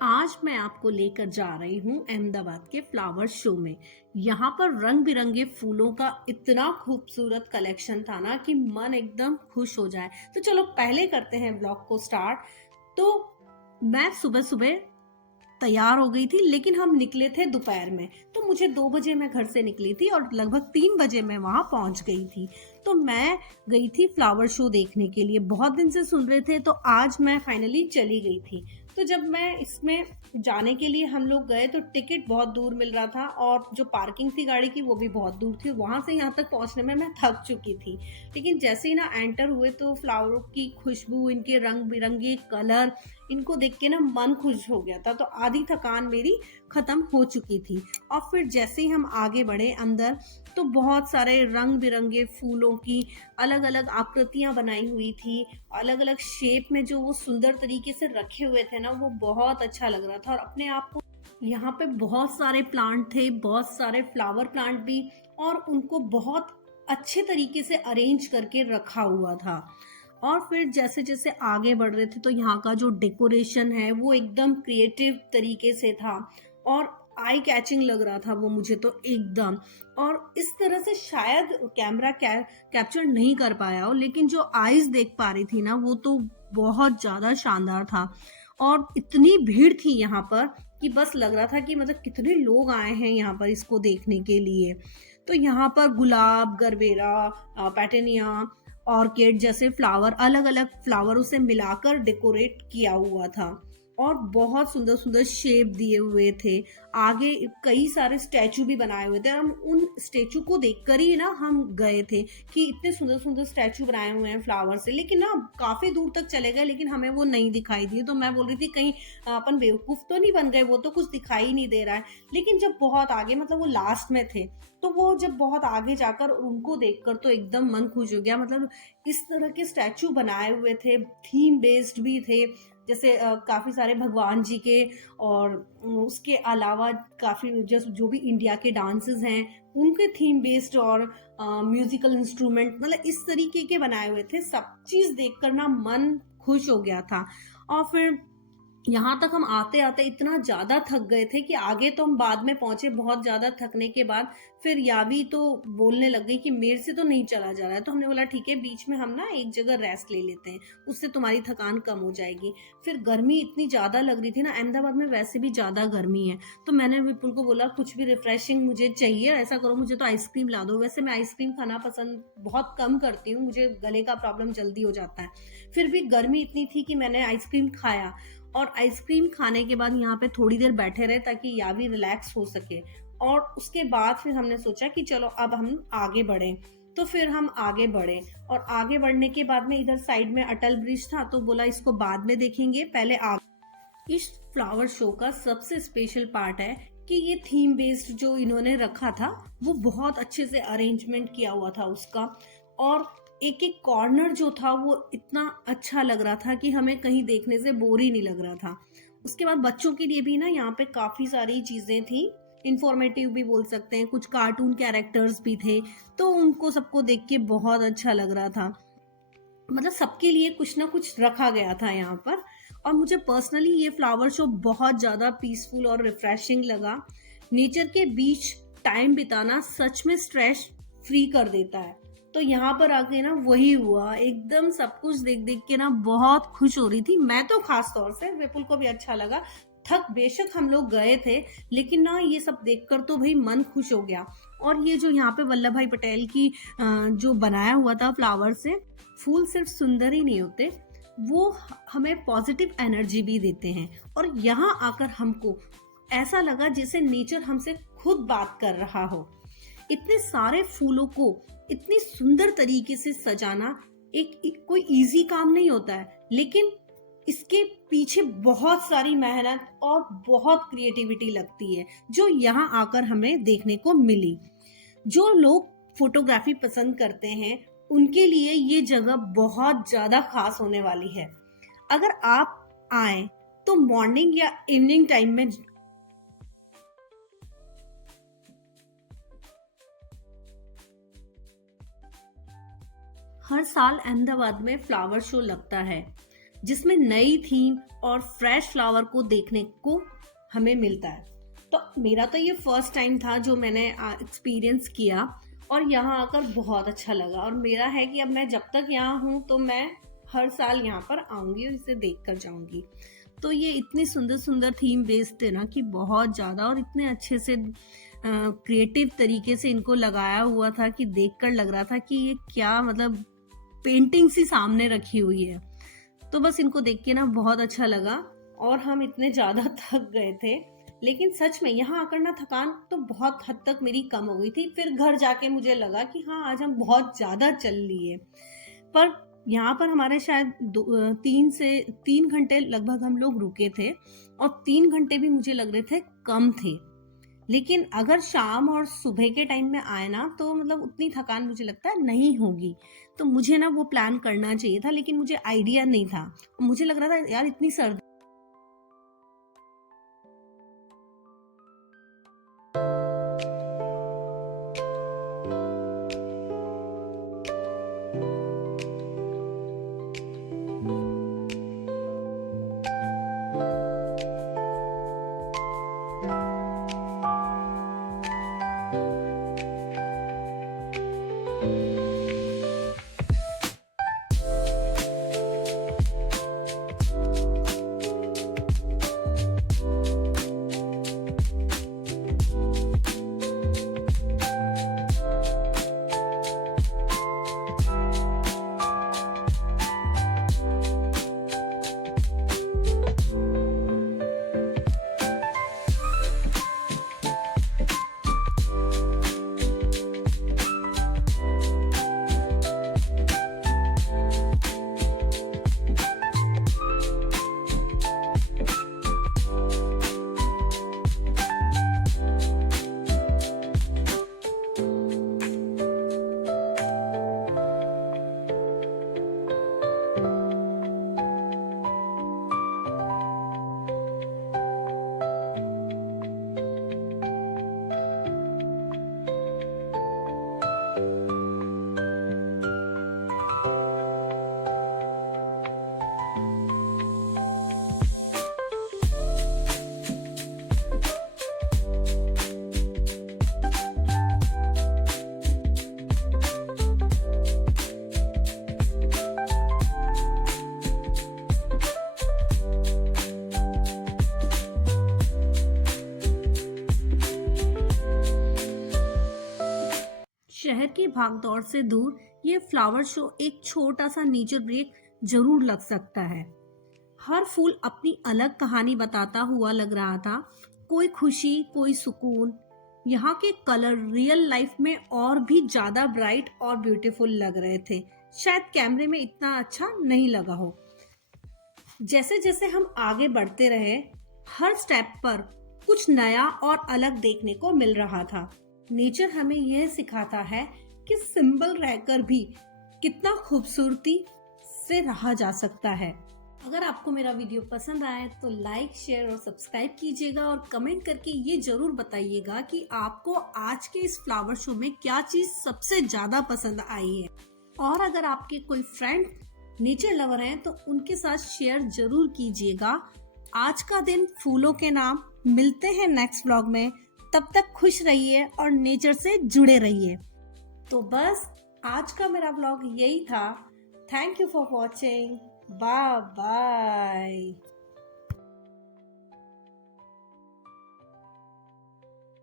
आज मैं आपको लेकर जा रही हूँ अहमदाबाद के फ्लावर शो में। यहाँ पर रंग बिरंगे फूलों का इतना खूबसूरत कलेक्शन था ना कि मन एकदम खुश हो जाए। तो चलो पहले करते हैं व्लॉग को स्टार्ट। तो मैं सुबह सुबह तैयार हो गई थी, लेकिन हम निकले थे दोपहर में। तो मुझे 2 बजे मैं घर से निकली थी और लगभग 3 बजे मैं वहां पहुंच गई थी। तो मैं गई थी फ्लावर शो देखने के लिए। बहुत दिन से सुन रहे थे, तो आज मैं फाइनली चली गई थी। तो जब मैं इसमें जाने के लिए हम लोग गए तो टिकट बहुत दूर मिल रहा था, और जो पार्किंग थी गाड़ी की वो भी बहुत दूर थी। वहां से यहाँ तक पहुंचने में मैं थक चुकी थी। लेकिन जैसे ही ना एंटर हुए तो फ्लावरों की खुशबू, इनके रंग बिरंगे कलर, इनको देख के ना मन खुश हो गया था। तो आधी थकान मेरी खत्म हो चुकी थी। और फिर जैसे ही हम आगे बढ़े अंदर, तो बहुत सारे रंग बिरंगे फूलों की अलग अलग आकृतियां बनाई हुई थी। अलग अलग शेप में जो वो सुंदर तरीके से रखे हुए थे ना, वो बहुत अच्छा लग रहा था। और अपने आप को यहाँ पे बहुत सारे प्लांट थे, बहुत सारे फ्लावर प्लांट भी, और उनको बहुत अच्छे तरीके से अरेंज करके रखा हुआ था। और फिर जैसे जैसे आगे बढ़ रहे थे तो यहाँ का जो डेकोरेशन है वो एकदम क्रिएटिव तरीके से था, और आई कैचिंग लग रहा था वो मुझे तो एकदम। और इस तरह से शायद कैमरा कैप्चर नहीं कर पाया हो, लेकिन जो आईज देख पा रही थी ना, वो तो बहुत ज्यादा शानदार था। और इतनी भीड़ थी यहाँ पर कि बस लग रहा था कि मतलब कितने लोग आए हैं यहाँ पर इसको देखने के लिए। तो यहाँ पर गुलाब, गरबेरा, पैटेनिया, ऑर्किड जैसे फ्लावर, अलग अलग फ्लावरों से मिलाकर डेकोरेट किया हुआ था, और बहुत सुंदर सुंदर शेप दिए हुए थे। आगे कई सारे स्टैचू भी बनाए हुए थे, और हम उन स्टैचू को देखकर ही ना हम गए थे कि इतने सुंदर सुंदर स्टैचू बनाए हुए हैं फ्लावर से। लेकिन ना काफी दूर तक चले गए, लेकिन हमें वो नहीं दिखाई दिए। तो मैं बोल रही थी कहीं अपन बेवकूफ तो नहीं बन गए, वो तो कुछ दिखाई नहीं दे रहा है। लेकिन जब बहुत आगे, मतलब वो लास्ट में थे, तो वो जब बहुत आगे जाकर उनको देखकर तो एकदम मन खुश हो गया। मतलब इस तरह के स्टैचू बनाए हुए थे, थीम बेस्ड भी थे। जैसे काफी सारे भगवान जी के, और उसके अलावा काफी जो भी इंडिया के डांसेस हैं उनके थीम बेस्ड, और म्यूजिकल इंस्ट्रूमेंट, मतलब इस तरीके के बनाए हुए थे। सब चीज देखकर ना मन खुश हो गया था। और फिर यहाँ तक हम आते आते इतना ज्यादा थक गए थे कि आगे तो हम बाद में पहुंचे। बहुत ज्यादा थकने के बाद फिर यावी तो बोलने लग गई कि मेरे से तो नहीं चला जा रहा है। तो हमने बोला ठीक है, बीच में हम ना एक जगह रेस्ट ले लेते हैं, उससे तुम्हारी थकान कम हो जाएगी। फिर गर्मी इतनी ज्यादा लग रही थी ना, अहमदाबाद में वैसे भी ज्यादा गर्मी है। तो मैंने विपुल को बोला कुछ भी रिफ्रेशिंग मुझे चाहिए, ऐसा करो मुझे तो आइसक्रीम ला दो। वैसे मैं आइसक्रीम खाना पसंद बहुत कम करती हूँ, मुझे गले का प्रॉब्लम जल्दी हो जाता है। फिर भी गर्मी इतनी थी कि मैंने आइसक्रीम खाया। और आइसक्रीम खाने के बाद यहाँ पे थोड़ी देर बैठे रहे ताकि यावी रिलैक्स हो सके। और उसके बाद फिर हमने सोचा कि चलो अब हम आगे बढ़े। तो फिर हम आगे बढ़े, और आगे बढ़ने के बाद में इधर साइड में अटल ब्रिज था, तो बोला इसको बाद में देखेंगे, पहले आगे। इस फ्लावर शो का सबसे स्पेशल पार्ट है कि ये थीम बेस्ड जो इन्होंने रखा था, वो बहुत अच्छे से अरेंजमेंट किया हुआ था उसका। और एक एक कॉर्नर जो था वो इतना अच्छा लग रहा था कि हमें कहीं देखने से बोर ही नहीं लग रहा था। उसके बाद बच्चों के लिए भी ना यहाँ पे काफी सारी चीजें थी, इंफॉर्मेटिव भी बोल सकते हैं। कुछ कार्टून कैरेक्टर्स भी थे, तो उनको सबको देख के बहुत अच्छा लग रहा था। मतलब सबके लिए कुछ ना कुछ रखा गया था यहाँ पर। और मुझे पर्सनली ये फ्लावर शो बहुत ज्यादा पीसफुल और रिफ्रेशिंग लगा। नेचर के बीच टाइम बिताना सच में स्ट्रेस फ्री कर देता है। तो यहाँ पर आके ना वही हुआ, एकदम सब कुछ देख देख के ना बहुत खुश हो रही थी मैं तो। खास तौर से विपुल को भी अच्छा लगा। थक बेशक हम लोग गए थे, लेकिन ना ये सब देखकर तो भाई मन खुश हो गया। और ये जो यहाँ पे वल्लभ भाई पटेल की जो बनाया हुआ था फ्लावर से, फूल सिर्फ सुंदर ही नहीं होते, वो हमें पॉजिटिव एनर्जी भी देते हैं। और यहाँ आकर हमको ऐसा लगा जैसे नेचर हमसे खुद बात कर रहा हो। इतने सारे फूलों को इतनी सुंदर तरीके से सजाना एक कोई इजी काम नहीं होता है, लेकिन इसके पीछे बहुत सारी मेहनत और बहुत क्रिएटिविटी लगती है, जो यहाँ आकर हमें देखने को मिली। जो लोग फोटोग्राफी पसंद करते हैं उनके लिए ये जगह बहुत ज्यादा खास होने वाली है। अगर आप आए तो मॉर्निंग या इवनिंग टाइम में। हर साल अहमदाबाद में फ्लावर शो लगता है, जिसमें नई थीम और फ्रेश फ्लावर को देखने को हमें मिलता है। तो मेरा तो ये फर्स्ट टाइम था जो मैंने एक्सपीरियंस किया और यहाँ आकर बहुत अच्छा लगा, और मेरा है कि अब मैं जब तक यहाँ हूँ तो मैं हर साल यहाँ पर आऊंगी और इसे देख कर जाऊंगी। तो ये इतनी सुंदर सुंदर थीम बेस्ड थे ना कि बहुत ज़्यादा, और इतने अच्छे से क्रिएटिव तरीके से इनको लगाया हुआ था कि देखकर लग रहा था कि ये क्या मतलब पेंटिंग सी सामने रखी हुई है। तो बस इनको देख के ना बहुत अच्छा लगा, और हम इतने ज़्यादा थक गए थे, लेकिन सच में यहाँ आकर ना थकान तो बहुत हद तक मेरी कम हो गई थी। फिर घर जाके मुझे लगा कि हाँ आज हम बहुत ज़्यादा चल लिए, पर यहाँ पर हमारे शायद 3 घंटे लगभग हम लोग रुके थे, और 3 घंटे भी मुझे लग रहे थे कम थे। लेकिन अगर शाम और सुबह के टाइम में आए ना तो मतलब उतनी थकान मुझे लगता है नहीं होगी। तो मुझे ना वो प्लान करना चाहिए था, लेकिन मुझे आइडिया नहीं था। मुझे लग रहा था यार इतनी सर्दी शहर की भागदौड़ से दूर ये फ्लावर शो एक छोटा सा नेचर ब्रेक जरूर लग सकता है। हर फूल अपनी अलग कहानी बताता हुआ लग रहा था, कोई खुशी कोई सुकून। यहाँ के कलर रियल लाइफ में और भी ज्यादा ब्राइट और ब्यूटीफुल लग रहे थे, शायद कैमरे में इतना अच्छा नहीं लगा हो। जैसे जैसे हम आगे बढ़ते रहे, हर स्टेप पर कुछ नया और अलग देखने को मिल रहा था। नेचर हमें यह सिखाता है कि सिंपल रहकर भी कितना खूबसूरती से रहा जा सकता है। अगर आपको मेरा वीडियो पसंद आए तो लाइक शेयर और सब्सक्राइब कीजिएगा, और कमेंट करके ये जरूर बताइएगा कि आपको आज के इस फ्लावर शो में क्या चीज सबसे ज्यादा पसंद आई है। और अगर आपके कोई फ्रेंड नेचर लवर हैं तो उनके साथ शेयर जरूर कीजिएगा। आज का दिन फूलों के नाम। मिलते हैं नेक्स्ट व्लॉग में, तब तक खुश रहिए और नेचर से जुड़े रहिए। तो बस आज का मेरा व्लॉग यही था। Thank you for watching. Bye bye.